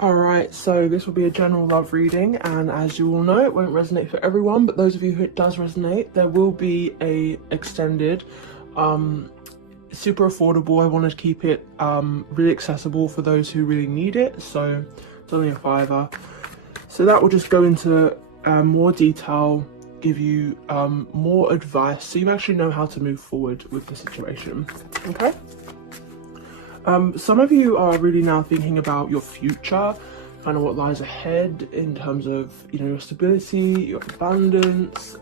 Alright, so this will be a general love reading, and as you all know, it won't resonate for everyone, but those of you who it does resonate, there will be a extended, super affordable. I wanted to keep it really accessible for those who really need it, so it's only a £5. So that will just go into more detail, give you more advice, so you actually know how to move forward with the situation, okay? Some of you are really now thinking about your future, kind of what lies ahead in terms of, you know, your stability, your abundance.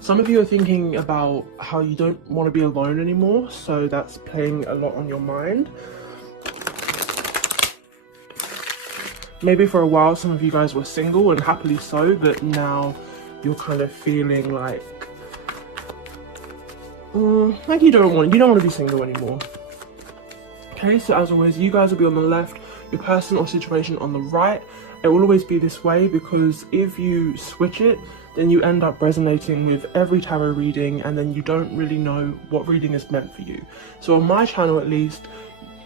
Some of you are thinking about how you don't want to be alone anymore, so that's playing a lot on your mind. Maybe for a while some of you guys were single, and happily so, but now you're kind of feeling like you don't want to be single anymore. Okay, so as always, you guys will be on the left, your person or situation on the right. It will always be this way, because if you switch it, then you end up resonating with every tarot reading, and then you don't really know what reading is meant for you. So on my channel at least,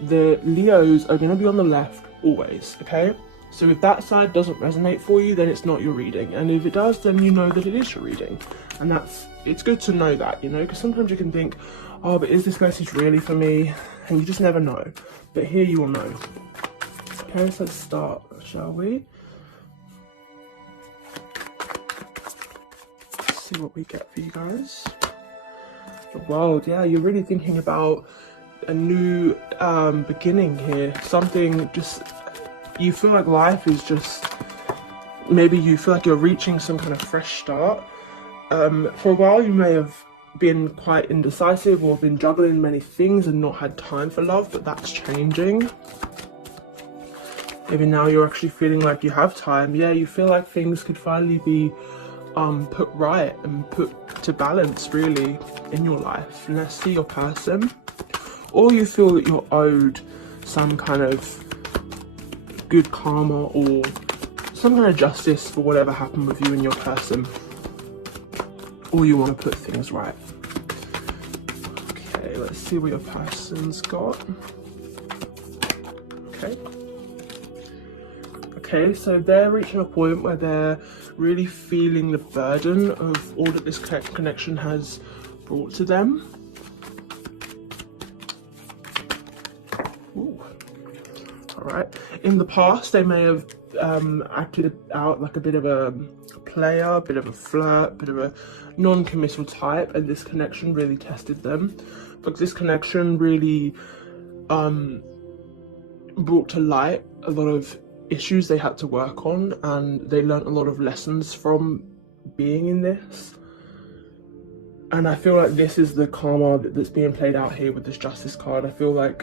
the Leos are going to be on the left always, okay? So if that side doesn't resonate for you, then it's not your reading, and if it does, then you know that it is your reading. And it's good to know that, you know, because sometimes you can think, oh, but is this message really for me? And you just never know. But here you will know. Okay, so let's start, shall we? Let's see what we get for you guys. The world, yeah, you're really thinking about a new beginning here. Something just, you feel like life is just, maybe you feel like you're reaching some kind of fresh start. For a while you may have been quite indecisive or been juggling many things and not had time for love, but that's changing. Maybe now you're actually feeling like you have time. Yeah, you feel like things could finally be put right and put to balance really in your life. And let's see your person. Or you feel that you're owed some kind of good karma or some kind of justice for whatever happened with you and your person. Or you want to put things right. Okay, let's see what your person's got. Okay, so they're reaching a point where they're really feeling the burden of all that this connection has brought to them. Ooh. All right. In the past, they may have acted out like a bit of a player, a bit of a flirt, a bit of a non-committal type, and this connection really tested them. But this connection really brought to light a lot of issues they had to work on, and they learned a lot of lessons from being in this. And I feel like this is the karma that's being played out here with this Justice card. I feel like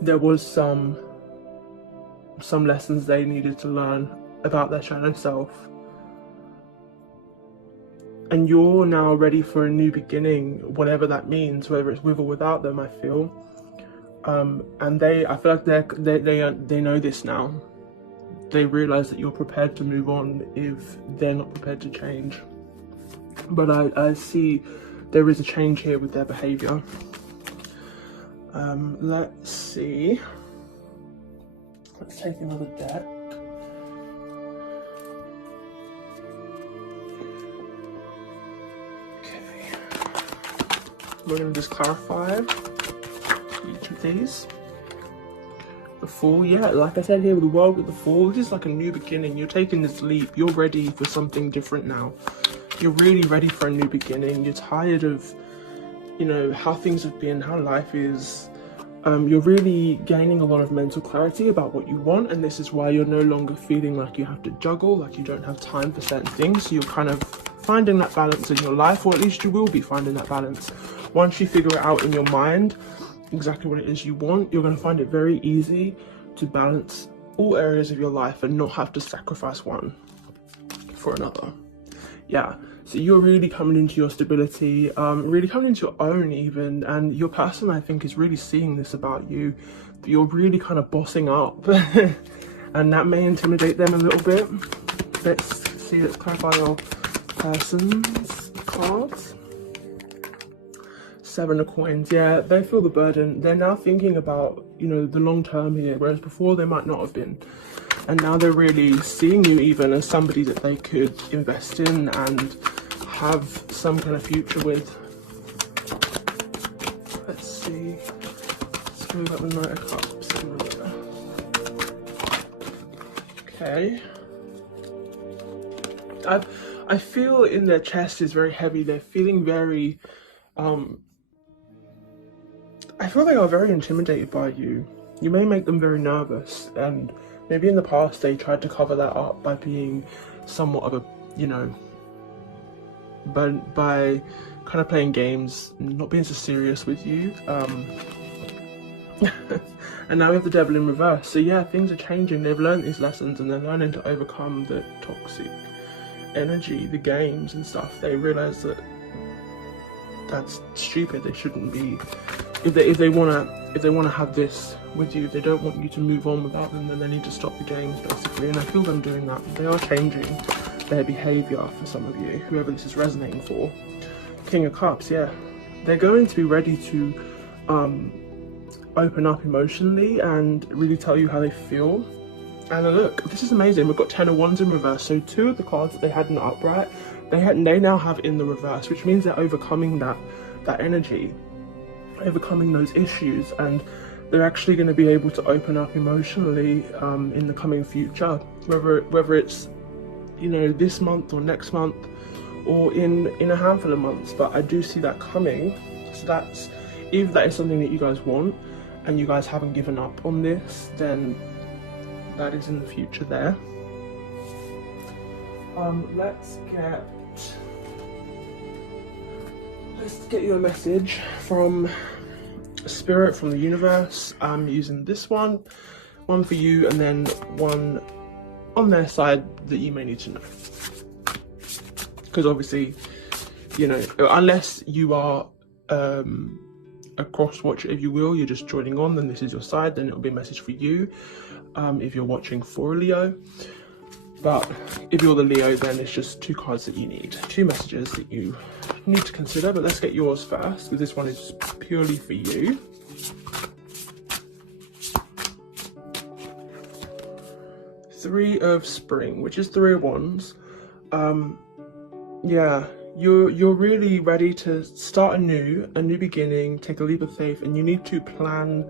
there was some lessons they needed to learn about their shadow self. And you're now ready for a new beginning, whatever that means, whether it's with or without them, I feel. And I feel like they know this now. They realize that you're prepared to move on if they're not prepared to change. But I see there is a change here with their behavior. Let's see. Let's take another deck. Okay. We're going to just clarify each of these. The Fool, yeah, like I said here with the World, with the Fool, this is like a new beginning. You're taking this leap. You're ready for something different now. You're really ready for a new beginning. You're tired of, you know, how things have been, how life is. You're really gaining a lot of mental clarity about what you want, and this is why you're no longer feeling like you have to juggle, like you don't have time for certain things. So you're kind of finding that balance in your life, or at least you will be finding that balance. Once you figure it out in your mind, exactly what it is you want, you're going to find it very easy to balance all areas of your life and not have to sacrifice one for another. Yeah, so you're really coming into your stability, really coming into your own even, and your person, I think, is really seeing this about you. You're really kind of bossing up and that may intimidate them a little bit. Let's see, let's clarify your person's cards. Seven of Coins, yeah, they feel the burden. They're now thinking about, you know, the long term here, whereas before they might not have been. And now they're really seeing you even as somebody that they could invest in and have some kind of future with. Let's see. Let's go back with Knight of Cups. Okay. I feel in their chest is very heavy. They're feeling very I feel they are very intimidated by you. You may make them very nervous, and maybe in the past they tried to cover that up by being somewhat of a, you know, but by kind of playing games, not being so serious with you. And now we have the Devil in reverse. So yeah, things are changing. They've learned these lessons and they're learning to overcome the toxic energy, the games and stuff. They realize that that's stupid. They shouldn't be. If they wanna have this with you, if they don't want you to move on without them, then they need to stop the games basically. And I feel them doing that. They are changing their behaviour for some of you, whoever this is resonating for. King of Cups, yeah, they're going to be ready to open up emotionally and really tell you how they feel. And look, this is amazing. We've got 10 of Wands in reverse, so 2 of the cards that they had in the upright, they now have in the reverse, which means they're overcoming that energy, overcoming those issues, and they're actually going to be able to open up emotionally in the coming future, whether it's, you know, this month or next month or in a handful of months. But I do see that coming. So that's, if that is something that you guys want and you guys haven't given up on this, then that is in the future there. Let's get you a message from Spirit, from the universe. I'm using this one for you, and then one on their side that you may need to know. Because obviously, you know, unless you are a cross watcher, if you will, you're just joining on, then this is your side, then it'll be a message for you if you're watching for a Leo. But if you're the Leo, then it's just 2 cards that you need, 2 messages that you need to consider. But let's get yours first, because this one is purely for you. Three of Spring, which is 3 of Wands. Yeah, you're really ready to start a new beginning, take a leap of faith, and you need to plan.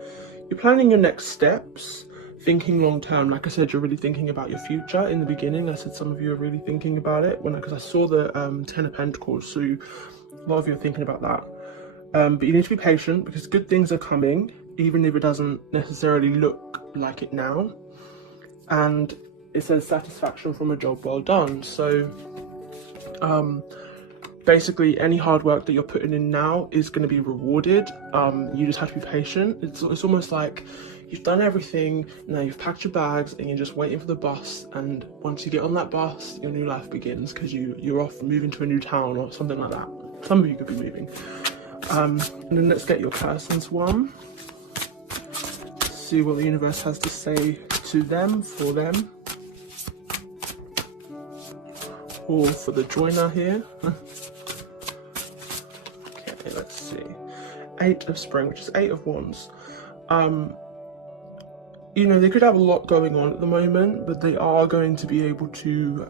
You're planning your next steps, thinking long term. Like I said, you're really thinking about your future. In the beginning, I said some of you are really thinking about it because I saw the 10 of Pentacles, so a lot of you are thinking about that. But you need to be patient, because good things are coming, even if it doesn't necessarily look like it now. And it says satisfaction from a job well done. So basically any hard work that you're putting in now is going to be rewarded. You just have to be patient. It's almost like you've done everything, now you've packed your bags and you're just waiting for the bus, and once you get on that bus, your new life begins, because you're off moving to a new town or something like that. Some of you could be moving. And then let's get your person's one. See what the universe has to say to them, for them. Or for the joiner here. Okay, let's see. 8 of Spring, which is 8 of Wands. You know, they could have a lot going on at the moment, but they are going to be able to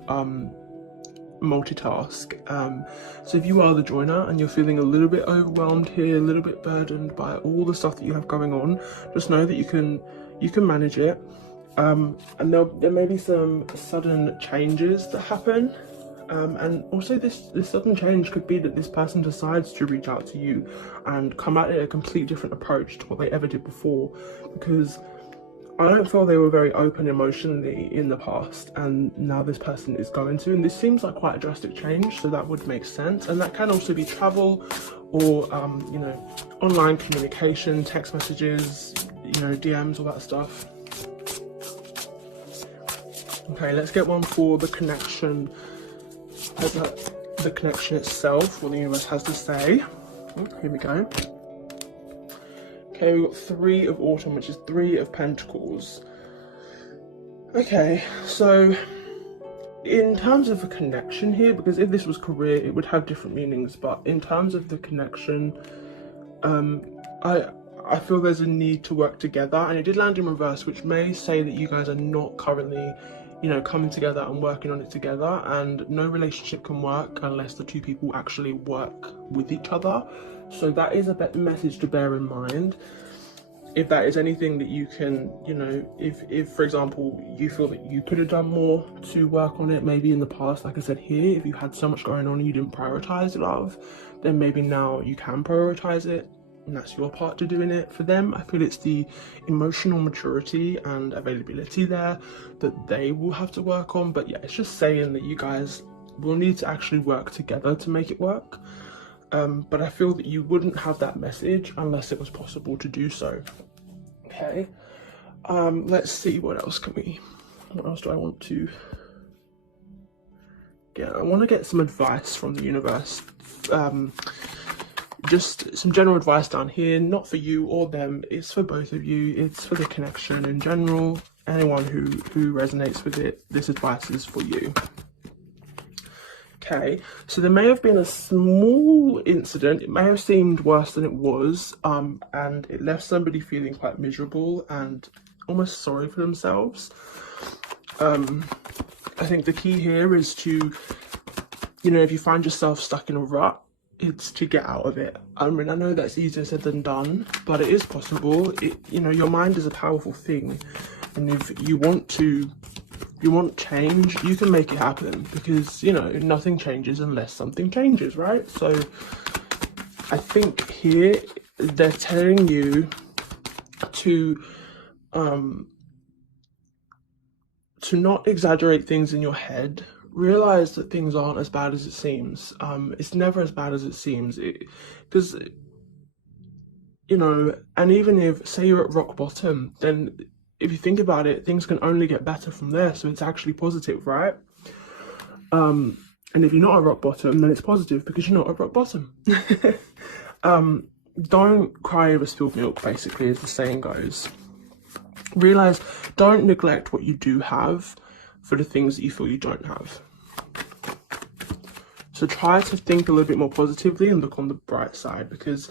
multitask. So if you are the joiner and you're feeling a little bit overwhelmed here, a little bit burdened by all the stuff that you have going on, just know that you can manage it. And there may be some sudden changes that happen. And also this sudden change could be that this person decides to reach out to you and come at it a completely different approach to what they ever did before, because I don't feel they were very open emotionally in the past, and now this person is going to, and this seems like quite a drastic change, so that would make sense. And that can also be travel or you know, online communication, text messages, you know, DMs, all that stuff. Okay, let's get one for the connection. The connection itself, what the universe has to say. Here we go. Okay, we've got 3 of Autumn, which is 3 of Pentacles. Okay, so in terms of a connection here, because if this was career, it would have different meanings, but in terms of the connection, I feel there's a need to work together, and it did land in reverse, which may say that you guys are not currently, you know, coming together and working on it together, and no relationship can work unless the two people actually work with each other. So that is a message to bear in mind. If that is anything that you can, you know, if for example you feel that you could have done more to work on it maybe in the past, like I said here, if you had so much going on and you didn't prioritize love, then maybe now you can prioritize it, and that's your part to doing it. For them, I feel it's the emotional maturity and availability there that they will have to work on. But yeah, it's just saying that you guys will need to actually work together to make it work. But I feel that you wouldn't have that message unless it was possible to do so. Okay, let's see, what else do I want to get? I want to get some advice from the universe. Just some general advice down here, not for you or them, it's for both of you, it's for the connection in general. Anyone who resonates with it, this advice is for you. Okay, so there may have been a small incident, it may have seemed worse than it was, and it left somebody feeling quite miserable and almost sorry for themselves. I think the key here is to, you know, if you find yourself stuck in a rut, it's to get out of it. I mean, I know that's easier said than done, but it is possible. You know, your mind is a powerful thing, and if you want change, you can make it happen, because, you know, nothing changes unless something changes, right? So I think here they're telling you to not exaggerate things in your head. Realize that things aren't as bad as it seems. It's never as bad as it seems, because, you know, and even if, say, you're at rock bottom, then if you think about it, things can only get better from there, so it's actually positive, right? And if you're not at rock bottom, then it's positive because you're not at rock bottom. Don't cry over spilled milk, basically, as the saying goes. Realize, don't neglect what you do have for the things that you feel you don't have. So try to think a little bit more positively and look on the bright side, because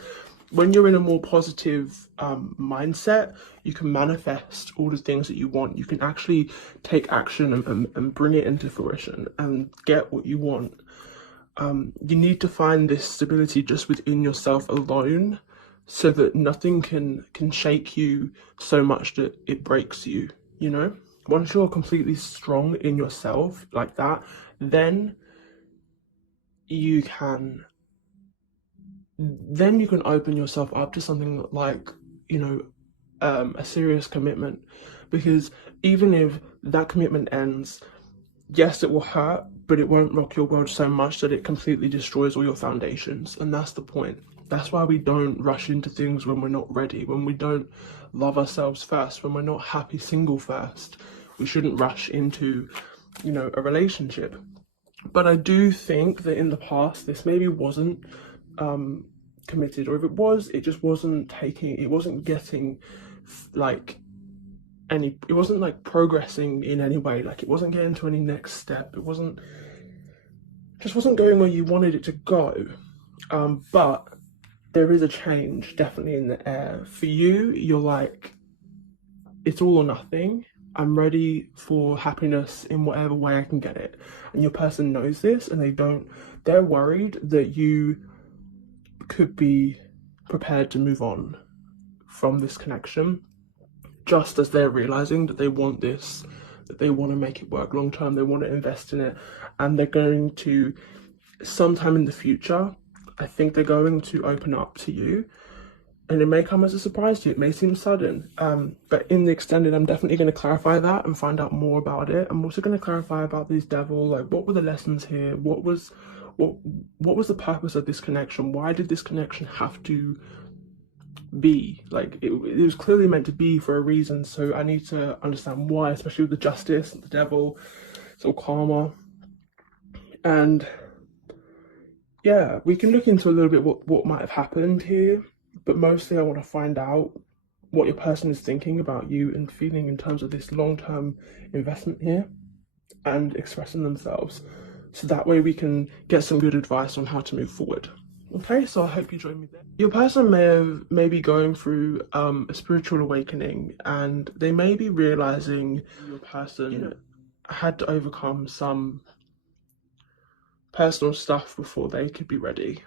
when you're in a more positive mindset, you can manifest all the things that you want. You can actually take action and bring it into fruition and get what you want. You need to find this stability just within yourself alone, so that nothing can shake you so much that it breaks you, you know? Once you're completely strong in yourself like that, then you can open yourself up to something like, you know, a serious commitment. Because even if that commitment ends, yes, it will hurt, but it won't rock your world so much that it completely destroys all your foundations. And that's the point. That's why we don't rush into things when we're not ready, when we don't love ourselves first, when we're not happy single first. We shouldn't rush into, you know, a relationship. But I do think that in the past, this maybe wasn't committed, or if it was, it just wasn't getting like it wasn't like progressing in any way. Like, it wasn't getting to any next step. It just wasn't going where you wanted it to go. But there is a change definitely in the air. For you, you're like, it's all or nothing. I'm ready for happiness in whatever way I can get it. And your person knows this, and they're worried that you could be prepared to move on from this connection, just as they're realizing that they want this, that they want to make it work long term, they want to invest in it, and they're going to, sometime in the future, I think they're going to open up to you. And it may come as a surprise to you, it may seem sudden, but in the extended, I'm definitely going to clarify that and find out more about it. I'm also going to clarify about this devil, like, what were the lessons here? What was the purpose of this connection? Why did this connection have to be? Like, it was clearly meant to be for a reason, so I need to understand why, especially with the justice, the devil, so karma. And yeah, we can look into a little bit what might have happened here. But mostly I want to find out what your person is thinking about you and feeling in terms of this long-term investment here, and expressing themselves. So that way we can get some good advice on how to move forward. Okay, so I hope you join me there. Your person may be going through a spiritual awakening, and they may be realizing your person had to overcome some personal stuff before they could be ready.